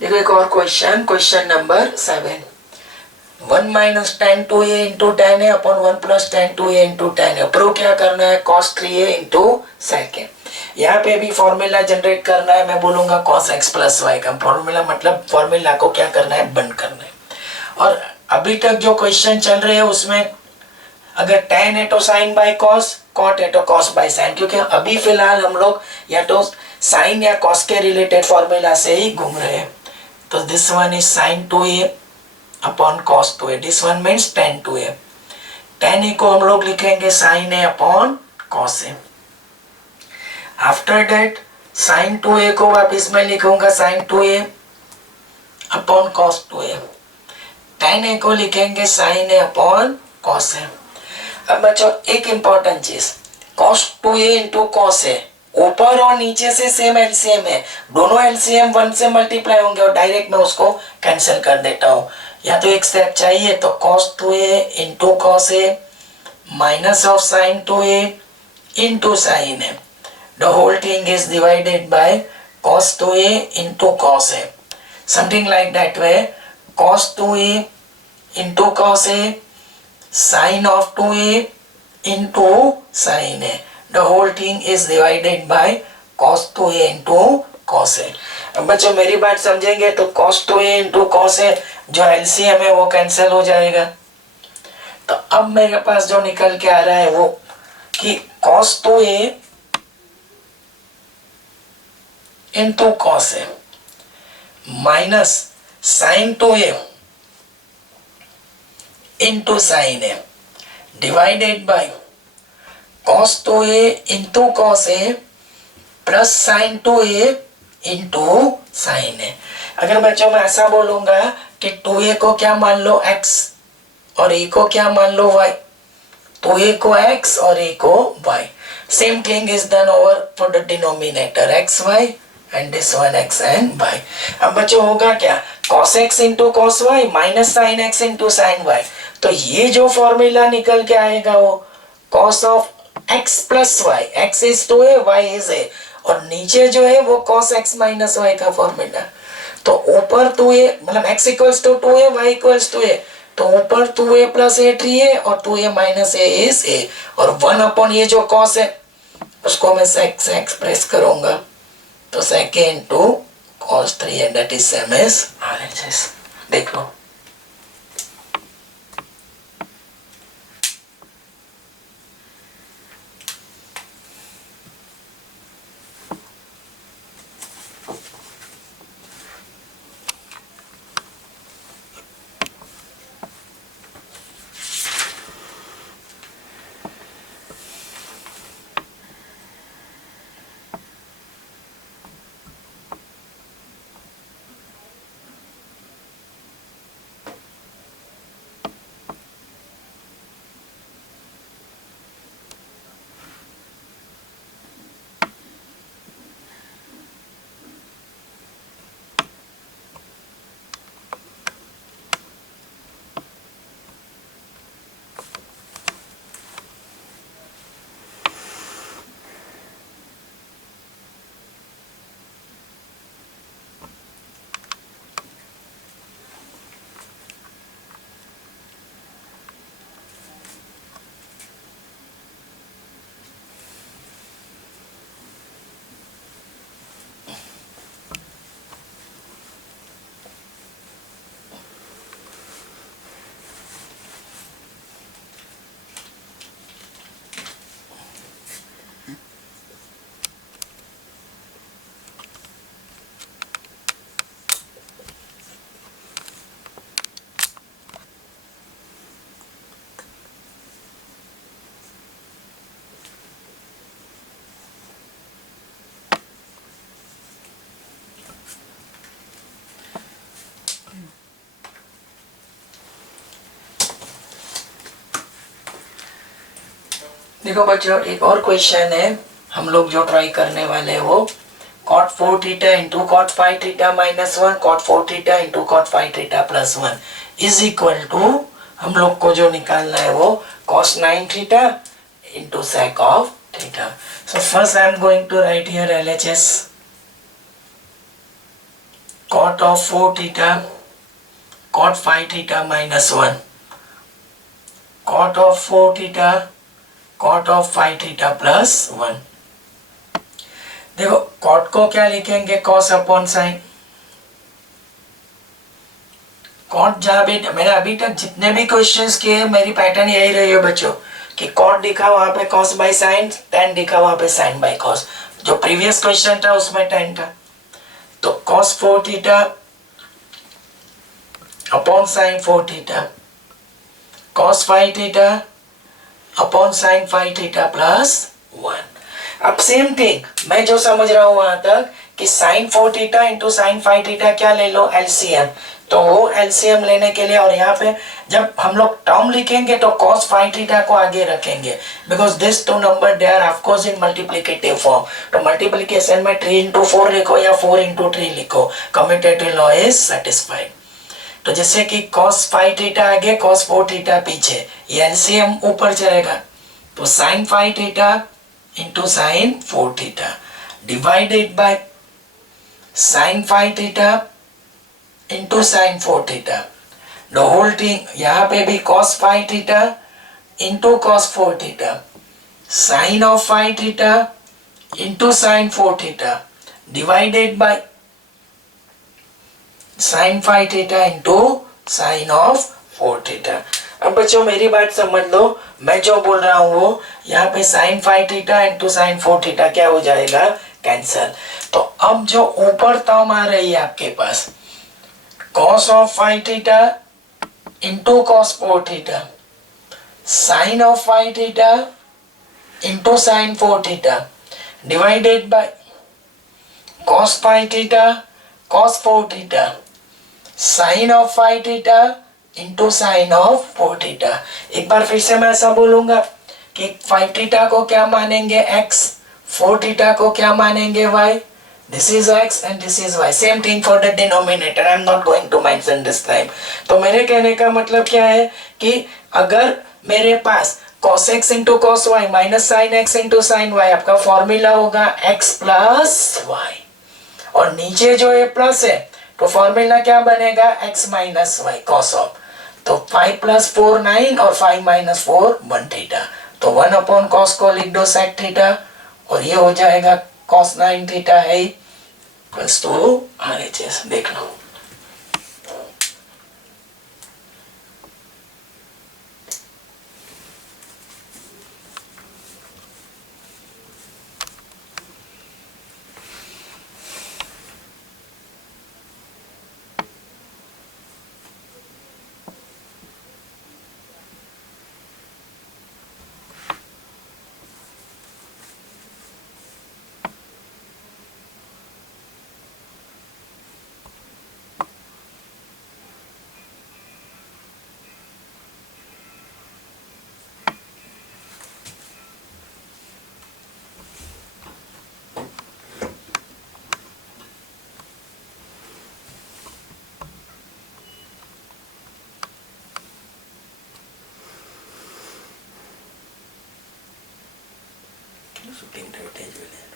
देखो एक और question, question number 7। 1 minus tan two a into tan है upon 1 plus tan two a into tan है। Prove क्या करना है? Cos 3a into second. यहाँ पे भी फॉर्मूला जनरेट करना है। मैं बोलूंगा कॉस एक्स प्लस वाई का फॉर्मूला, मतलब फॉर्मूला को क्या करना है? बंद करना है। और अभी तक जो क्वेश्चन चल रहे हैं उसमें अगर tan है तो साइन बाय कॉस, कॉट है तो कॉस बाय साइन, क्योंकि अभी फिलहाल हम लोग या तो साइन या कॉस के रिलेटेड फॉर्मूला से ही घूम रहे हैं। तो this one is sine 2a upon cos 2a, this one means tan 2a। tan a को हम लोग लिखेंगे sine a upon cos a। After that sine 2a को वापिस मैं लिखूंगा sine 2a upon cos 2a। tan a को लिखेंगे sine a upon cos a। अब बच्चों एक इंपॉर्टेंट चीज, cos 2a into cos a, ऊपर और नीचे से सेम एलसीएम है, दोनों एलसीएम 1 से मल्टीप्लाई होंगे और डायरेक्ट मैं उसको कैंसिल कर देता हूँ। या तो एक स्टेप चाहिए तो cos 2a into cos a minus of sine 2a into sine a, the whole thing is divided by cos 2a into cos a, something like that way, cos 2a into cos a sin of 2a into sin a, the whole thing is divided by cos 2a into cos a। अब बच्चों मेरी बात समझेंगे तो cos 2a into cos a जो LCM है वो cancel हो जाएगा। तो अब मेरे पास जो निकल के आ रहा है वो कि cos 2a into cos a minus sin 2a into sin a divided by cos 2a into cos a plus sin 2a into sin a। अगर बच्चों मैं ऐसा बोलूंगा कि 2a को क्या मान लो x और a को क्या मान लो y, 2a को x और a को y, same thing is done over for the denominator x y and this one x and y। अब बच्चों होगा क्या? cos x into cos y minus sin x into sin y। तो ये जो फॉर्मूला निकल के आएगा वो cos of x plus y, x is 2a y is a, और नीचे जो है वो cos x माइनस वाई का फॉर्मूला। तो ऊपर 2a मतलब x equals to 2a y equals to a, तो ऊपर 2a प्लस a 3a और 2a minus a is a, और 1 अपॉन ये जो cos है उसको मैं sec से एक्सप्रेस करूंगा, तो sec a into cos 3a that is same as RHS। देख लो। देखो बच्चों एक और क्वेश्चन है हम लोग जो ट्राई करने वाले हैं वो cot 4 theta into cot 5 theta minus 1 cot 4 theta into cot 5 theta plus 1 is equal to, हम लोग को जो निकालना है वो cos 9 theta into sec of theta. So first I am going to write here LHS cot of 4 theta, cot 5 theta minus 1, cot of 4 theta, cot of 5 theta plus 1. देखो cot को क्या लिखेंगे, cos अपॉन साइन. कॉट जहाँ भी मैंने अभी तक जितने भी क्वेश्चंस किए मेरी पैटर्न यही रही है बच्चों कि कॉट दिखा वहां पे कॉस बाय साइन, tan दिखा वहां पे साइन बाय कॉस. जो प्रीवियस क्वेश्चन था उसमें tan था. तो cos 4 theta upon sine 4 theta, cos 5 theta upon sine 5 theta plus 1. अब सेम थिंग मैं जो समझ रहा हूं वहां तक कि sine 4 theta into sine 5 theta क्या ले लो, एलसीएम. तो वो एलसीएम लेने के लिए और यहाँ पे जब हम लोग टर्म लिखेंगे तो cos 5 थीटा को आगे रखेंगे because this two number they are of course in multiplicative form. तो मल्टीप्लिकेशन में 3 इंटू 4 लिखो या 4 इंटू 3 लिखो, कम्यूटेटिव लॉ इज सेटिस्फाइड. तो जैसे कि cos 5 थीटा आगे cos 4 थीटा पीछे, ये एलसीएम ऊपर जाएगा. तो sin 5 theta into sin 4 theta divided by sin 5 theta into sine 4 theta. The whole thing यहाँ पे भी cos 5 theta into cos 4 theta, sine of 5 theta into sine 4 theta divided by sine 5 theta into sine of 4 theta. अब बच्चों मेरी बात समझ लो, मैं जो बोल रहा हूँ वो यहाँ पे sine 5 theta into sine 4 theta क्या हो जाएगा, कैंसल. तो अब जो ऊपर टर्म आ रही है आपके पास cos of 5 theta into cos 4 theta, sin of 5 theta into sin 4 theta divided by cos 5 theta cos 4 theta, sin of 5 theta into sin of 4 theta. एक बार फिर से मैं ऐसा बोलूंगा कि 5 theta को क्या मानेंगे x, 4 theta को क्या मानेंगे y. This is x and this is y. Same thing for the denominator. I am not going to mention this time. तो मेरे कहने का मतलब क्या है कि अगर मेरे पास cos x into cos y minus sin x into sin y आपका फॉर्मूला होगा x plus y, और नीचे जो ये प्लस है तो फॉर्मूला क्या बनेगा, x minus y cos of. तो 5 plus 4 9 और 5 minus 4 1 थीटा. तो 1 अपॉन cos को लिख दो sec थीटा और ये हो जाएगा cos 9 थीटा है इक्वल्स टू RHS. देख लो. shooting the